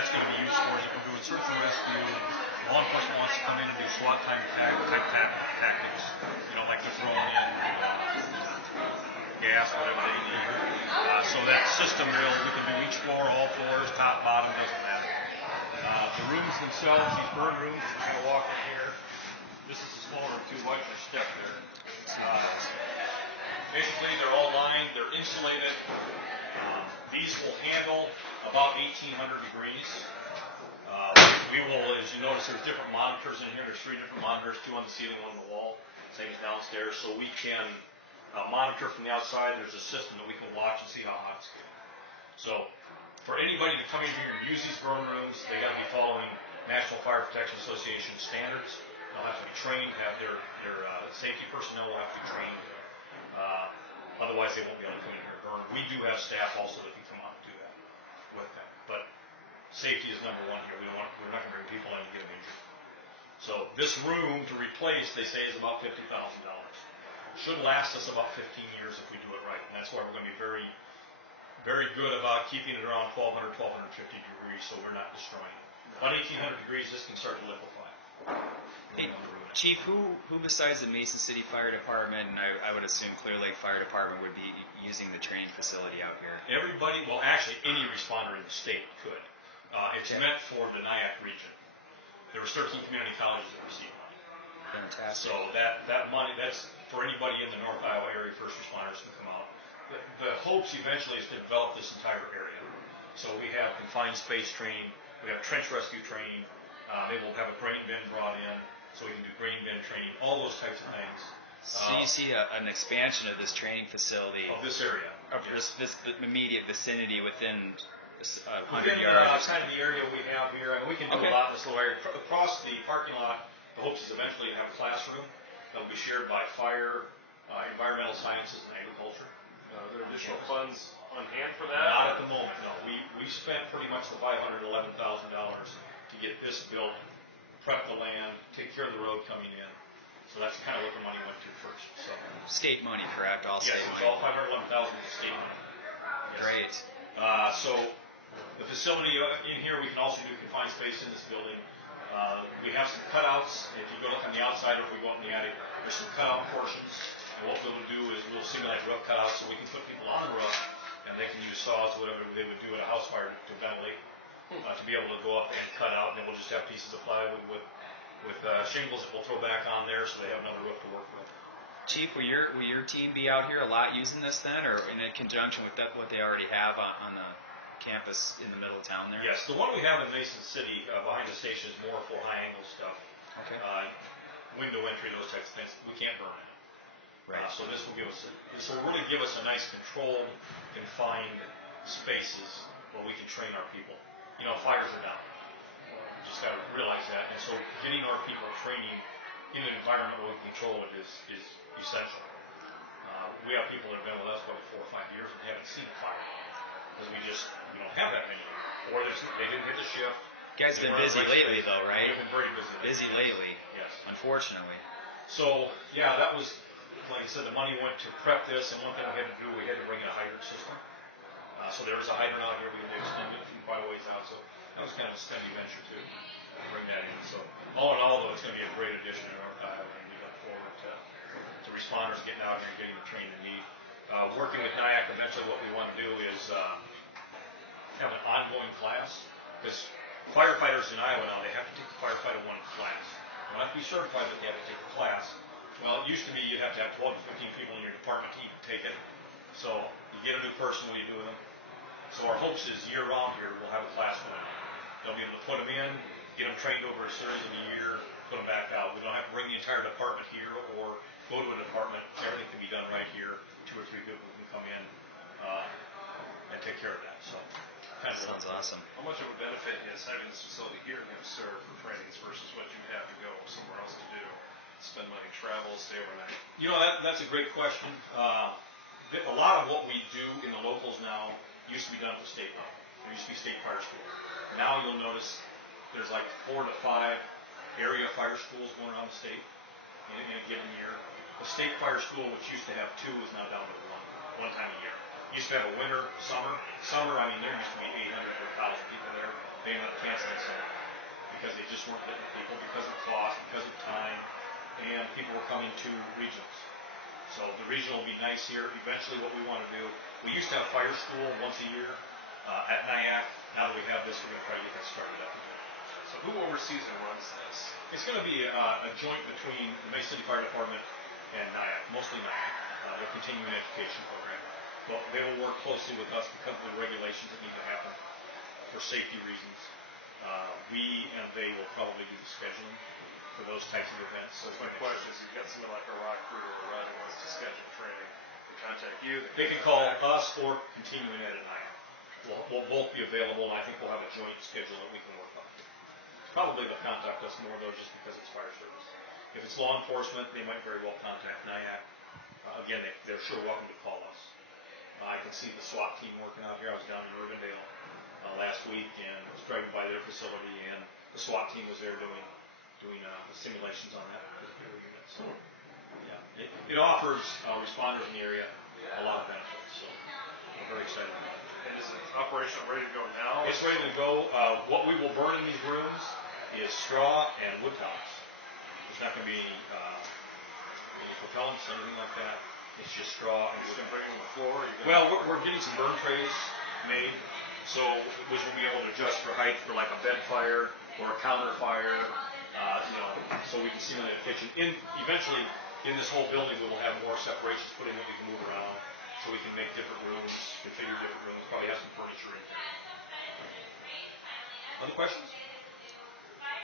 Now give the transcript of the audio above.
that's going to be used for is if we're doing search and rescue, law enforcement wants to come in and do SWAT type tactics, like they're throwing in gas, whatever they need. So that system really, we can do each floor, all floors, top, bottom, doesn't matter. The rooms themselves, these burn rooms, we're going to walk in here. This is the smaller of two. Watch your step there. Basically, they're all lined, they're insulated. These will handle about 1,800 degrees. We will, as you notice, there's different monitors in here. There's 3 different monitors, 2 on the ceiling, 1 on the wall. Same as downstairs. So we can monitor from the outside. There's a system that we can watch and see how hot it's getting. So for anybody to come in here and use these burn rooms, they got to be following National Fire Protection Association standards. They'll have to be trained, have their safety personnel will have to be trained. Otherwise, they won't be able to come in here and burn. We do have staff also that can come out and do that with them. But safety is number 1 here. We're not going to bring people in and get them injured. So this room to replace, they say, is about $50,000. Should last us about 15 years if we do it right. And that's why we're going to be very, very good about keeping it around 1,200, 1,250 degrees so we're not destroying it. About 1,800 degrees, this can start to liquefy. Hey, Chief, who besides the Mason City Fire Department, and I would assume Clear Lake Fire Department, would be using the training facility out here? Everybody, well, actually, any responder in the state could. It's meant for the NIACC region. There were 13 community colleges that received money. Fantastic. So that money, that's for anybody in the North Iowa area, first responders can come out. The hopes eventually is to develop this entire area. So we have confined space training, we have trench rescue training, they will have a grain bin brought in, so we can do grain bin training, all those types of things. So you see an expansion of this training facility of this area, of this immediate vicinity within 100 within yards. Kind of the area we have here. I mean, we can do a lot in this little area. Across the parking lot, the hopes is eventually to have a classroom that will be shared by fire, environmental sciences, and agriculture. Are there additional funds on hand for that? Not at the moment, no. We spent pretty much the $511,000 to get this built, prep the land, take care of the road coming in. So that's kind of what the money went to first. So state money, correct? All yes, state it's money. all $511,000 is state money. Yes. Great. So the facility in here, we can also do confined space in this building. We have some cutouts. If you go look on the outside, or if we go up in the attic, there's some cutout portions. And what we'll do is we'll simulate roof cutouts so we can put people on the roof, and they can use saws, whatever they would do at a house fire to ventilate, to be able to go up and cut out. And then we'll just have pieces of plywood with shingles that we'll throw back on there so they have another roof to work with. Chief, will your team be out here a lot using this then, or in conjunction with what they already have on the campus in the middle of town there? Yes, the one we have in Mason City behind the station is more for high angle stuff. Okay. Window entry, those types of things. We can't burn it. Right. So this will really give us a nice controlled, confined spaces where we can train our people. Fires are down. You just got to realize that. And so getting our people training in an environment where we can control it is essential. We have people that have been with us for 4 or 5 years and haven't seen a fire because we don't have that many. Or they didn't hit the shift. You guys have been busy lately, though, right? We've been very busy. Busy lately. Yes. Unfortunately. So yeah, that was, like I said, the money went to prep this, and one thing we had to do, we had to bring in a hydrant system. So there is a hydrant out here. We had to extend it from quite a ways out. So that was kind of a spendy venture to bring that in. So all in all, though, it's going to be a great addition to North Iowa, and we look forward to responders getting out here and getting the training they need. Working with NIACC, eventually what we want to do is have an ongoing class, because firefighters in Iowa now, they have to take the Firefighter 1 class. They don't have to be certified, but they have to take the class. Well, it used to be you'd have to have 12 to 15 people in your department to even take it. So you get a new person, what do you do with them? So our hopes is year-round here, we'll have a class going on. They'll be able to put them in, get them trained over a series of a year, put them back out. We don't have to bring the entire department here or go to a department. Everything can be done right here. 2 or 3 people can come in and take care of that. So that sounds awesome. How much of a benefit is having this facility here going to serve for trainings versus what you have to go somewhere else to do? Spend money, travel, stay overnight? That's a great question. A lot of what we do in the locals now used to be done at the state level. There used to be state fire schools. Now you'll notice there's like 4 to 5 area fire schools going around the state in a given year. The state fire school, which used to have 2, is now down to one time a year. used to have a winter, summer. Summer, I mean, there used to be 800 to 1,000 people there. They ended up canceling summer because they just weren't getting people because of cost, because of time, and people were coming to regionals. So the regional will be nice here. Eventually what we want to do, we used to have fire school once a year at NIACC. Now that we have this, we're going to try to get that started up again. So who oversees and runs this? It's going to be a joint between the Mason City Fire Department and NIACC, mostly NIACC, their continuing education program. But they will work closely with us because of the regulations that need to happen for safety reasons. We and they will probably do the scheduling for those types of events. So my question is, you've got someone like a rock crew or a run who wants to schedule training, they contact you. They can call us or continuing ed at NIACC. We'll both be available, and I think we'll have a joint schedule that we can work on. Probably they'll contact us more though, just because it's fire service. If it's law enforcement, they might very well contact NIACC. Again, they're sure welcome to call us. I can see the SWAT team working out here. I was down in Rivendell last week and was driving by their facility, and the SWAT team was there doing the simulations on that particular unit. So, yeah, it offers responders in the area a lot of benefits. So, I'm very excited about it. And is it operational, ready to go now? It's ready to go. What we will burn in these rooms is straw and wood tops. There's not going to be any propellants, anything like that. It's just straw and wood. Just break on the floor? Well, we're getting some burn trays made, so which will be able to adjust for height for like a bed fire or a counter fire, so we can simulate a kitchen. Eventually, in this whole building, we will have more separations put in that we can move around, so we can make different rooms, configure different rooms, probably have some furniture in here. Other questions?